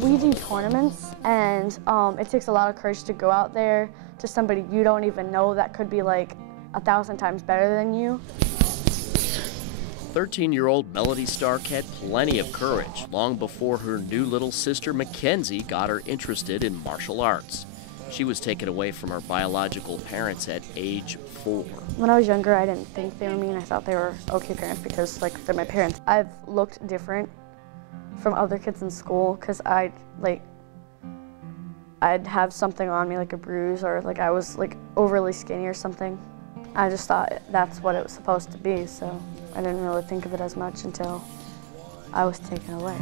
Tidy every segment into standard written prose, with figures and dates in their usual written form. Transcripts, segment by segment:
We do tournaments, and it takes a lot of courage to go out there to somebody you don't even know that could be like 1,000 times better than you. 13-year-old Melody Stark had plenty of courage long before her new little sister Mackenzie got her interested in martial arts. She was taken away from her biological parents at age 4. When I was younger, I didn't think they were mean. I thought they were okay parents because they're my parents. I've looked different from other kids in school because I'd have something on me, like a bruise, or I was overly skinny or something. I just thought that's what it was supposed to be, so I didn't really think of it as much until I was taken away.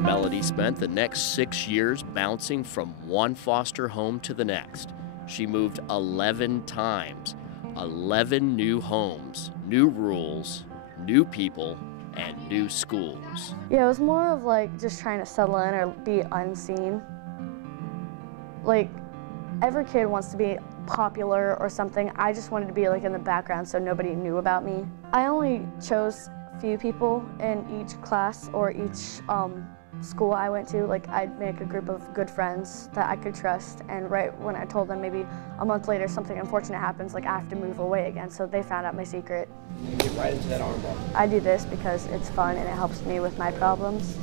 Melody spent the next 6 years bouncing from one foster home to the next. She moved 11 times, 11 new homes, new rules, new people, and new schools. Yeah, it was more of just trying to settle in or be unseen. Every kid wants to be popular or something. I just wanted to be in the background so nobody knew about me. I only chose few people in each class or each school I went to. I'd make a group of good friends that I could trust, and right when I told them, maybe a month later something unfortunate happens, I have to move away again, so they found out my secret. You get right into that armbar. I do this because it's fun and it helps me with my problems.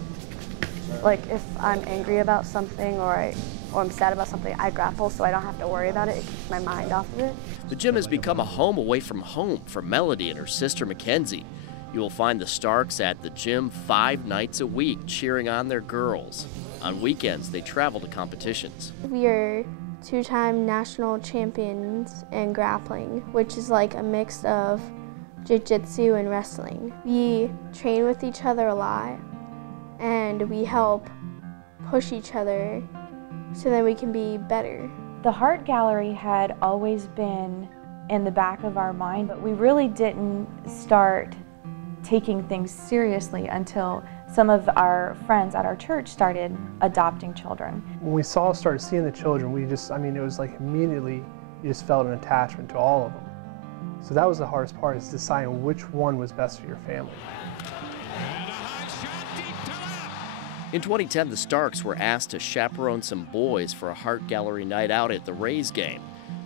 If I'm angry about something or I'm sad about something, I grapple so I don't have to worry about it. It keeps my mind off of it. The gym has become a home away from home for Melody and her sister Mackenzie. You will find the Starks at the gym 5 nights a week cheering on their girls. On weekends, they travel to competitions. We are 2-time national champions in grappling, which is a mix of jiu-jitsu and wrestling. We train with each other a lot, and we help push each other so that we can be better. The Heart Gallery had always been in the back of our mind, but we really didn't start taking things seriously until some of our friends at our church started adopting children. When we started seeing the children, it was immediately you just felt an attachment to all of them. So that was the hardest part, is deciding which one was best for your family. In 2010, the Starks were asked to chaperone some boys for a Heart Gallery night out at the Rays game.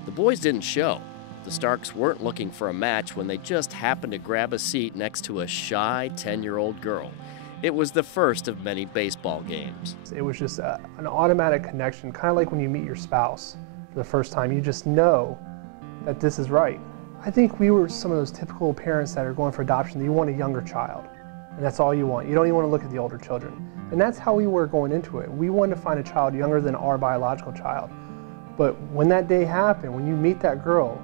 The boys didn't show. The Starks weren't looking for a match when they just happened to grab a seat next to a shy 10-year-old girl. It was the first of many baseball games. It was just an automatic connection, kind of like when you meet your spouse for the first time. You just know that this is right. I think we were some of those typical parents that are going for adoption, that you want a younger child, and that's all you want. You don't even want to look at the older children. And that's how we were going into it. We wanted to find a child younger than our biological child. But when that day happened, when you meet that girl,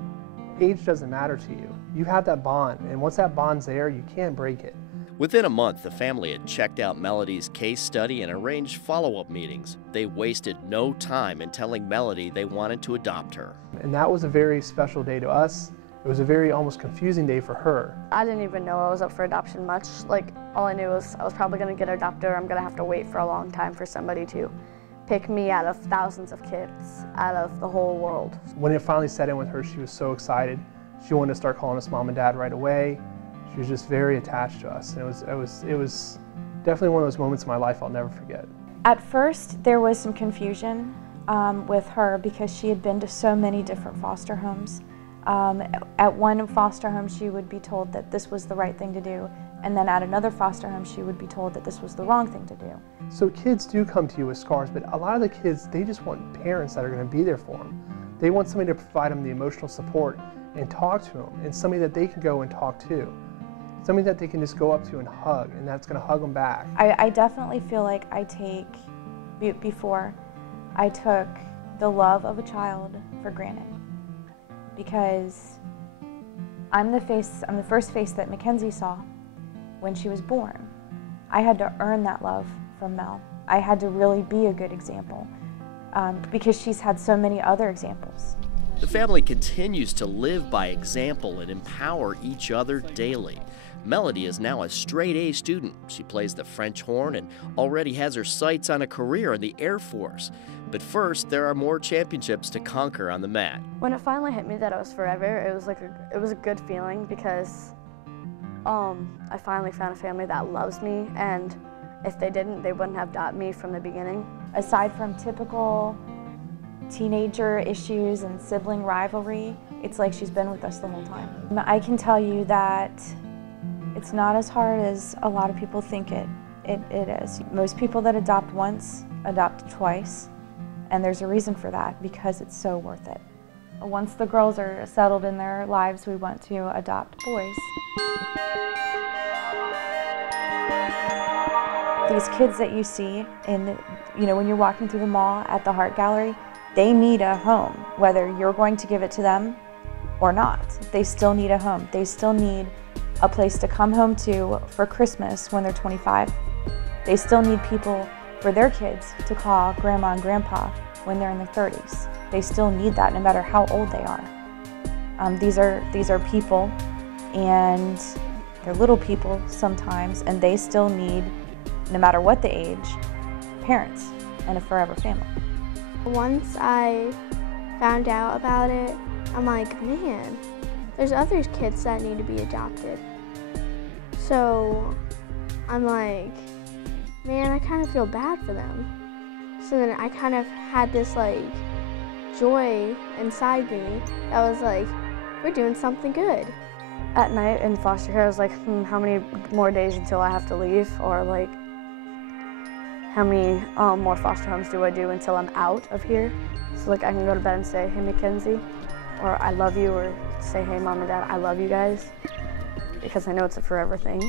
age doesn't matter to you. You have that bond, and once that bond's there, you can't break it. Within a month, the family had checked out Melody's case study and arranged follow-up meetings. They wasted no time in telling Melody they wanted to adopt her. And that was a very special day to us. It was a very almost confusing day for her. I didn't even know I was up for adoption much. All I knew was I was probably going to get adopted, or I'm going to have to wait for a long time for somebody to pick me out of thousands of kids, out of the whole world. When it finally set in with her, she was so excited. She wanted to start calling us mom and dad right away. She was just very attached to us. And it was definitely one of those moments in my life I'll never forget. At first, there was some confusion with her because she had been to so many different foster homes. At one foster home, she would be told that this was the right thing to do, and then at another foster home, she would be told that this was the wrong thing to do. So kids do come to you with scars, but a lot of the kids, they just want parents that are going to be there for them. They want somebody to provide them the emotional support and talk to them, and somebody that they can go and talk to. Somebody that they can just go up to and hug, and that's going to hug them back. I definitely feel like before I took the love of a child for granted, because I'm the first face that Mackenzie saw when she was born. I had to earn that love from Mel. I had to really be a good example because she's had so many other examples. The family continues to live by example and empower each other daily. Melody is now a straight-A student. She plays the French horn and already has her sights on a career in the Air Force. But first, there are more championships to conquer on the mat. When it finally hit me that it was forever, it was a good feeling because I finally found a family that loves me, and if they didn't, they wouldn't have adopted me from the beginning. Aside from typical teenager issues and sibling rivalry, it's like she's been with us the whole time. I can tell you that it's not as hard as a lot of people think it is. Most people that adopt once, adopt twice, and there's a reason for that, because it's so worth it. Once the girls are settled in their lives, we want to adopt boys. These kids that you see when you're walking through the mall at the Heart Gallery, they need a home, whether you're going to give it to them or not. They still need a home. They still need a place to come home to for Christmas when they're 25. They still need people for their kids to call grandma and grandpa when they're in their 30s. They still need that no matter how old they are. These are people, and they're little people sometimes, and they still need, no matter what the age, parents and a forever family. Once I found out about it, I'm like, man, there's other kids that need to be adopted. So I'm like, man, I kind of feel bad for them. So then I kind of had this like joy inside me that was like, we're doing something good. At night in foster care, I was like, how many more days until I have to leave? Or like, how many more foster homes do I do until I'm out of here? So like I can go to bed and say, hey Mackenzie, or I love you, or say, hey Mom and Dad, I love you guys, because I know it's a forever thing.